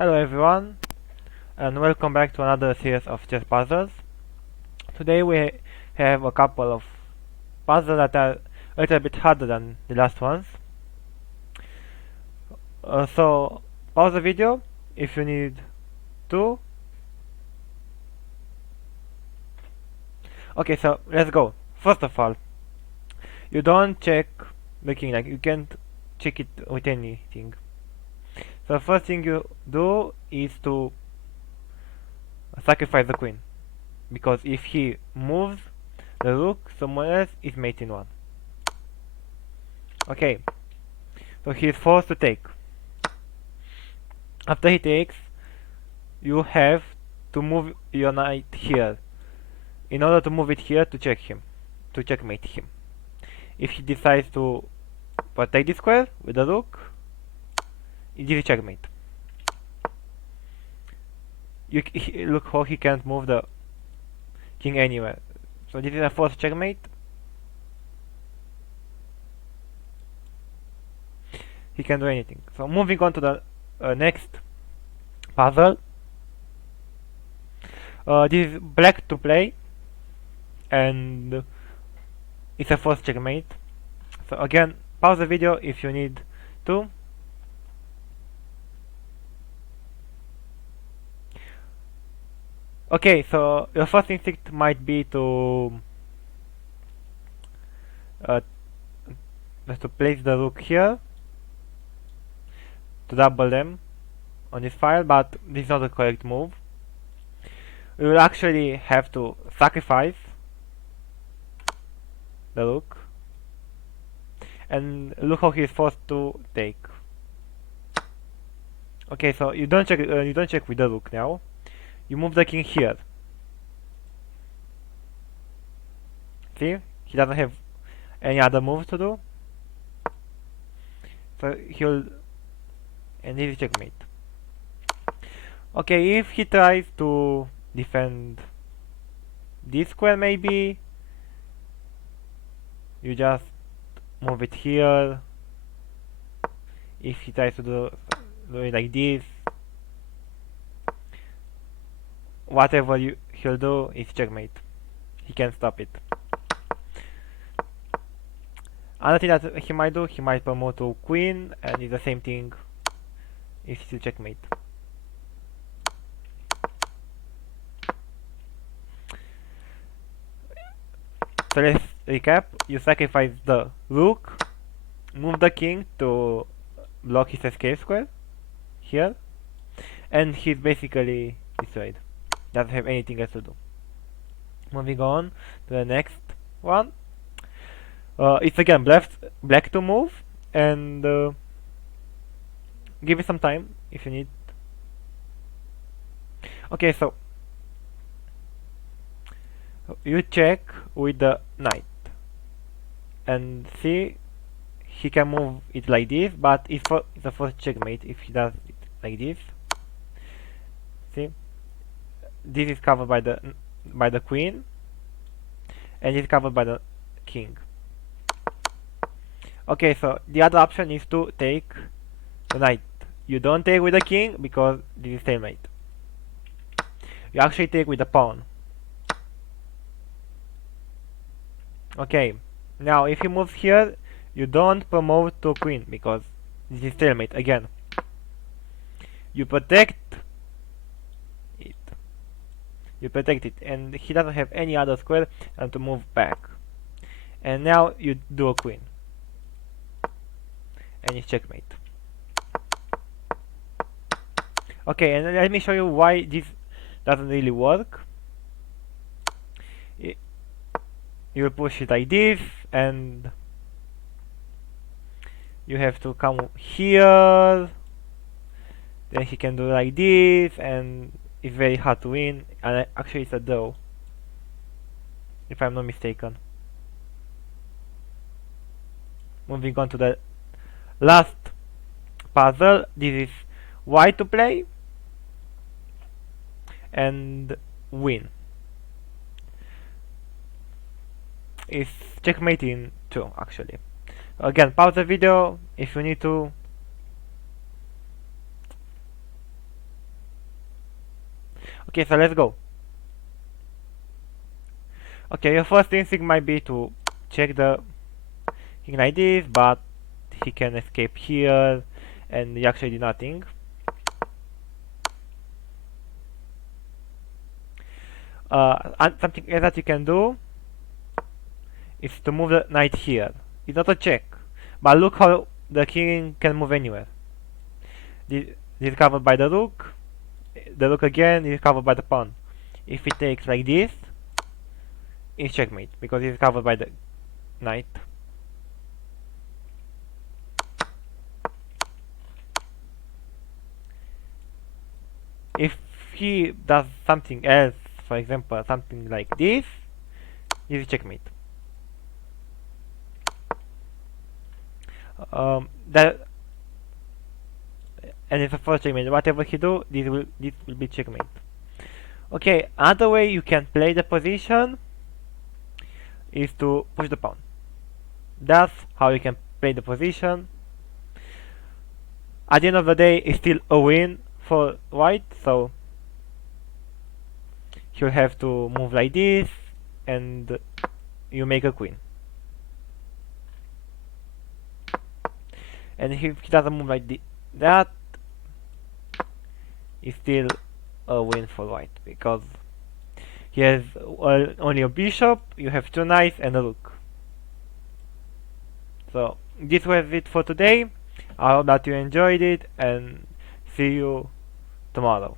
Hello everyone, and welcome back to another series of chess puzzles. Today we have a couple of puzzles that are a little bit harder than the last ones. So pause the video if you need to. Okay, so let's go. First of all, you don't check the king, like you can't check it with anything. So the first thing you do is to sacrifice the queen, because if he moves the rook, someone else is mating one. Okay, so he is forced to take. After he takes, you have to move your knight here in order to move it here to check him, to checkmate him. If he decides to protect this square with the rook, it is a checkmate. Look how he can't move the king anywhere. So this is a forced checkmate. He can't do anything. So moving on to the next puzzle. This is black to play, and it's a forced checkmate. So again, pause the video if you need to. Okay, so your first instinct might be to place the rook here to double them on this file, but this is not the correct move. We will actually have to sacrifice the rook, and look how he is forced to take. Okay, so you don't check with the rook now. You move the king here. See, he doesn't have any other move to do, so he'll, and this is checkmate. Okay, if he tries to defend this square, maybe you just move it here. If he tries to do it like this, whatever he'll do is checkmate. He can't stop it. Another thing that he might do, he might promote to queen, and it's the same thing. It's still checkmate. So let's recap. You sacrifice the rook, move the king to block his escape square here, and he's basically destroyed. Doesn't have anything else to do. Moving on to the next one. It's again black to move, and give it some time if you need. Okay, so you check with the knight and see he can move it like this, but it's a first checkmate if he does it like this. See, this is covered by the queen, and it's covered by the king. Okay, so the other option is to take the knight. You don't take with the king because this is stalemate. You actually take with the pawn. Okay, now if he moves here, you don't promote to queen because this is stalemate again. You protect it. You protect it, and he doesn't have any other square and to move back. And now you do a queen, and it's checkmate. Okay, and let me show you why this doesn't really work. You push it like this, and you have to come here. Then he can do like this, and it's very hard to win. And actually, it's a draw, if I'm not mistaken. Moving on to the last puzzle. This is white to play and win. It's checkmating too, actually. Again, pause the video if you need to. Okay, so let's go. Okay, your first instinct might be to check the king like this, but he can escape here, and he actually did nothing. And something else that you can do is to move the knight here. It's not a check, but look how the king can move anywhere. This is covered by the rook again is covered by the pawn. If it takes like this, it's checkmate, because it's covered by the knight. If he does something else, for example, something like this, is checkmate. That and it's a first checkmate. Whatever he do, this will be checkmate. Okay, another way you can play the position is to push the pawn. That's how you can play the position. At the end of the day, it's still a win for white, so he'll have to move like this, and you make a queen. And if he doesn't move like that, it's still a win for white, because he has only a bishop, you have two knights and a rook. So this was it for today. I hope that you enjoyed it, and see you tomorrow.